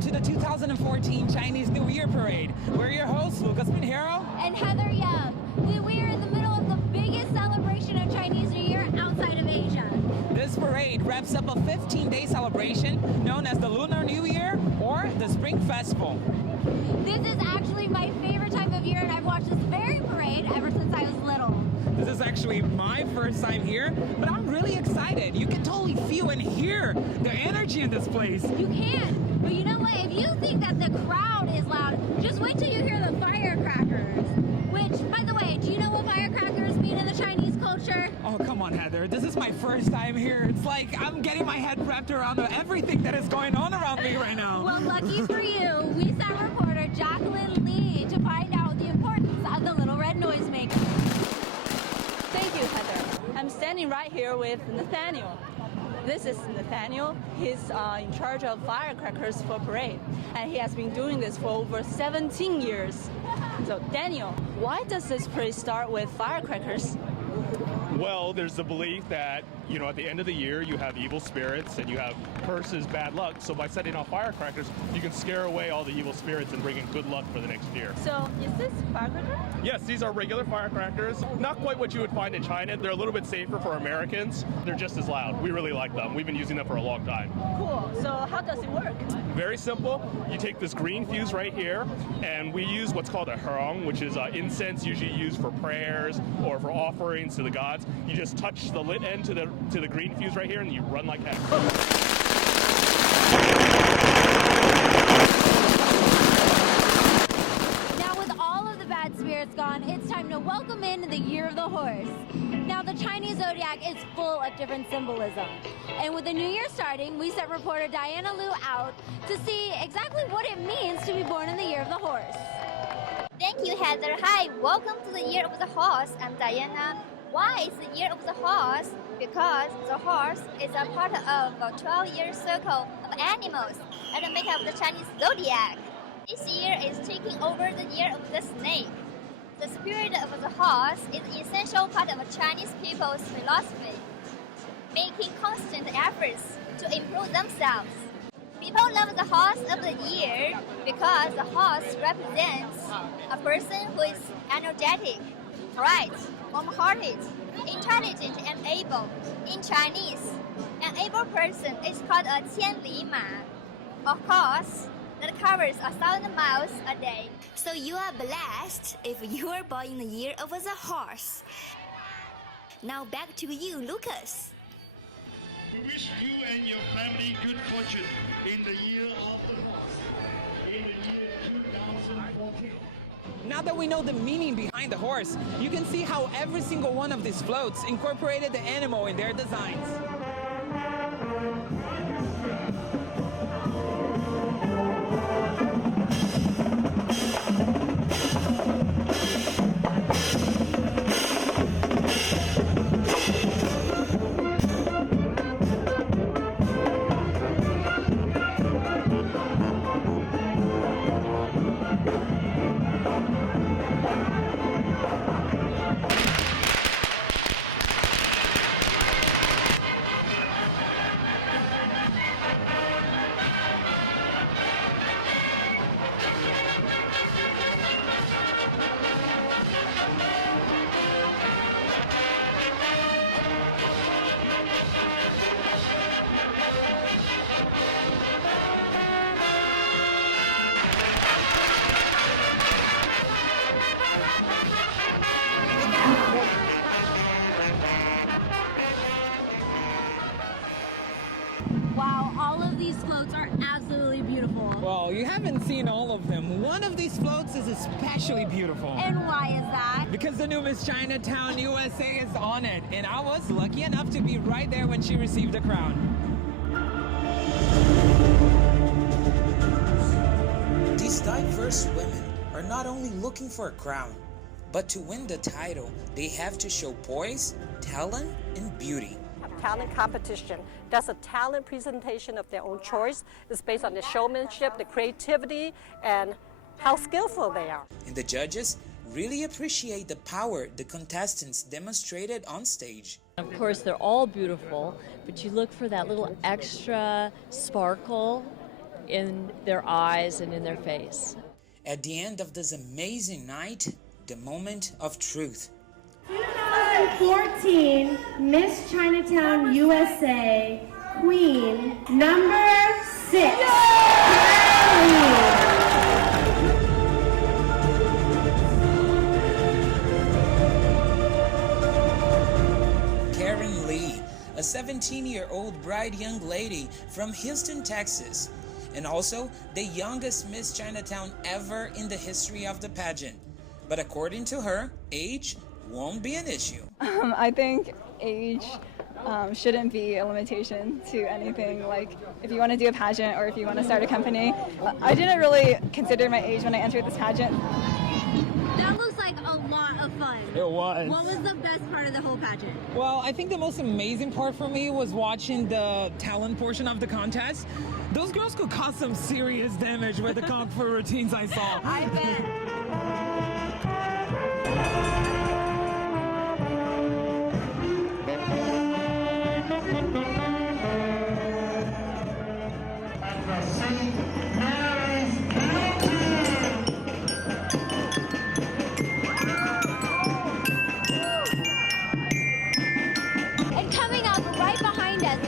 to the 2014 Chinese New Year Parade. We're your hosts, Lucas Pinheiro and Heather Young. We are in the middle of the biggest celebration of Chinese New Year outside of Asia. This parade wraps up a 15-day celebration known as the Lunar New Year or the Spring Festival. This is actually my favorite time of year, and I've watched this very parade ever since I was little. This is actually my first time here, but I'm really excited. You can totally feel and hear the energy in this place. You can, but you know what? If you think that the crowd is loud, just wait till you hear the firecrackers. Which, by the way, do you know what firecrackers mean in the Chinese culture? Oh, come on, Heather. This is my first time here. It's like I'm getting my head wrapped around everything that is going on around me right now. Well, lucky for you, we sent reporter Jacqueline Lee to find out the importance of the little red noisemaker. Thank you, Heather. I'm standing right here with Nathaniel. This is Nathaniel. He's in charge of firecrackers for parade, and he has been doing this for over 17 years. So, Daniel, why does this parade start with firecrackers? Well, there's the belief that, at the end of the year, you have evil spirits and you have curses, bad luck. So by setting off firecrackers, you can scare away all the evil spirits and bring in good luck for the next year. So is this firecracker? Yes, these are regular firecrackers. Not quite what you would find in China. They're a little bit safer for Americans. They're just as loud. We really like them. We've been using them for a long time. Cool. So how does it work? Very simple. You take this green fuse right here, and we use what's called a herong, which is incense usually used for prayers or for offerings to the gods. You just touch the lit end to the green fuse right here, and you run like heck. Now, with all of the bad spirits gone, it's time to welcome in the Year of the Horse. Now, the Chinese zodiac is full of different symbolism. And with the new year starting, we sent reporter Diana Liu out to see exactly what it means to be born in the Year of the Horse. Thank you, Heather. Hi, welcome to the Year of the Horse. I'm Diana. Why is the Year of the Horse? Because the horse is a part of a 12-year circle of animals and make up the Chinese zodiac. This year is taking over the Year of the Snake. The spirit of the horse is an essential part of Chinese people's philosophy, making constant efforts to improve themselves. People love the horse of the year because the horse represents a person who is energetic, bright, warm-hearted, intelligent, and able. In Chinese, an able person is called a 千里马, a horse that covers 1,000 miles a day. So you are blessed if you are born in the year of the horse. Now back to you, Lucas. We wish you and your family good fortune in the year of the horse, in the year 2014. Now that we know the meaning behind the horse, you can see how every single one of these floats incorporated the animal in their designs. Wow, all of these floats are absolutely beautiful. Well, you haven't seen all of them. One of these floats is especially beautiful. And why is that? Because the new Miss Chinatown USA is on it, and I was lucky enough to be right there when she received the crown. These diverse women are not only looking for a crown, but to win the title, they have to show poise, talent, and beauty. Talent competition. That's a talent presentation of their own choice. It's based on the showmanship, the creativity, and how skillful they are. And the judges really appreciate the power the contestants demonstrated on stage. Of course, they're all beautiful, but you look for that little extra sparkle in their eyes and in their face. At the end of this amazing night, the moment of truth. 2014 Miss Chinatown USA Queen number 6. Karen Lee, a 17-year-old bright young lady from Houston, Texas, and also the youngest Miss Chinatown ever in the history of the pageant. But according to her, age won't be an issue. I think age shouldn't be a limitation to anything. Like, if you want to do a pageant or if you want to start a company. I didn't really consider my age when I entered this pageant. That looks like a lot of fun. It was. What was the best part of the whole pageant? Well, I think the most amazing part for me was watching the talent portion of the contest. Those girls could cause some serious damage with the kung fu routines I saw. I bet. And coming up right behind us,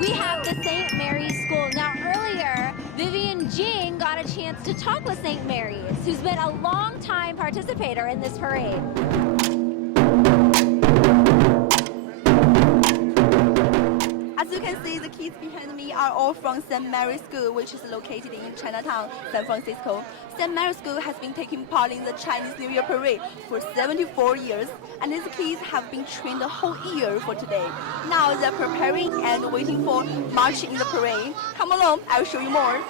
we have the St. Mary's School. Now earlier, Vivian Jing got a chance to talk with St. Mary's, who's been a long-time participator in this parade. As you can see, the kids behind me are all from St. Mary's School, which is located in Chinatown, San Francisco. St. Mary's School has been taking part in the Chinese New Year parade for 74 years, and these kids have been trained the whole year for today. Now they're preparing and waiting for marching in the parade. Come along, I'll show you more.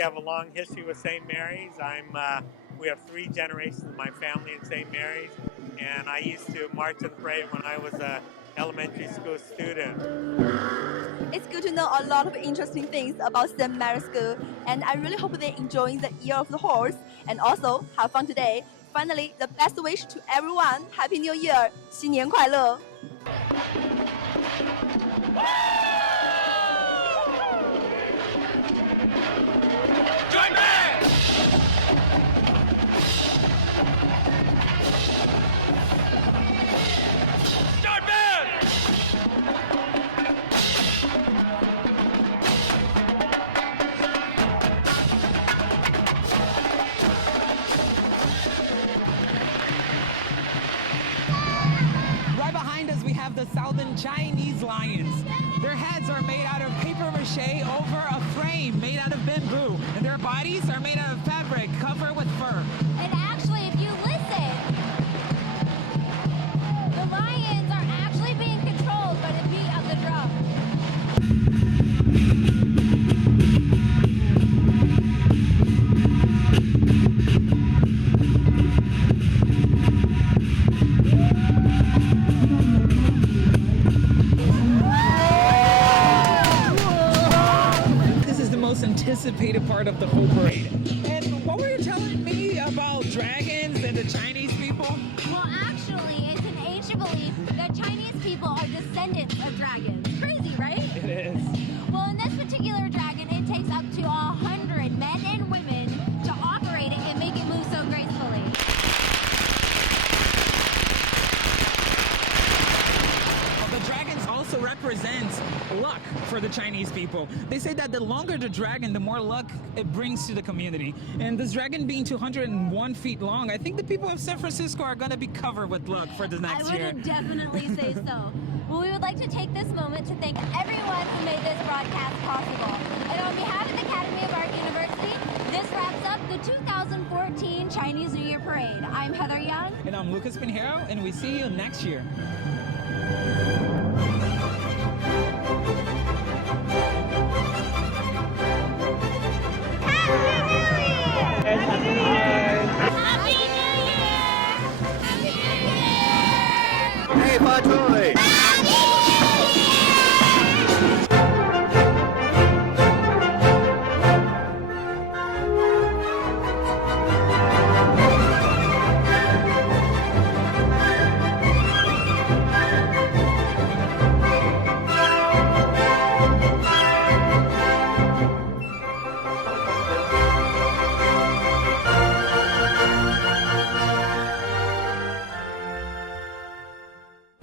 I have a long history with St. Mary's. We have 3 generations of my family in St. Mary's, and I used to march in the parade when I was an elementary school student. It's good to know a lot of interesting things about St. Mary's School, and I really hope they're enjoying the Year of the Horse and also have fun today. Finally, the best wish to everyone, Happy New Year! 新年快乐! Join back! Start back! Right behind us, we have the Southern Chinese lions. Their heads are made out of paper mache over a frame made out of bamboo, and their bodies are made out of fabric covered with fur. And actually, if you listen, the lions are actually being controlled by the beat of the drum. Anticipated part of the whole parade. And what were you telling me about dragons and the Chinese people? Well, actually, it's an ancient belief that Chinese people are descendants of dragons. Crazy, right? It is. Well, in this particular dragon, it takes up to 100 men and women to operate it and make it move so gracefully. The dragons also represent luck for the Chinese people. They say that the longer the dragon, the more luck it brings to the community. And this dragon being 201 feet long, I think the people of San Francisco are going to be covered with luck for the next year. I would definitely say so. Well, we would like to take this moment to thank everyone who made this broadcast possible. And on behalf of the Academy of Art University, this wraps up the 2014 Chinese New Year Parade. I'm Heather Young. And I'm Lucas Pinheiro, and we see you next year. Happy New Year! Happy New Year! Hey, Patrulli!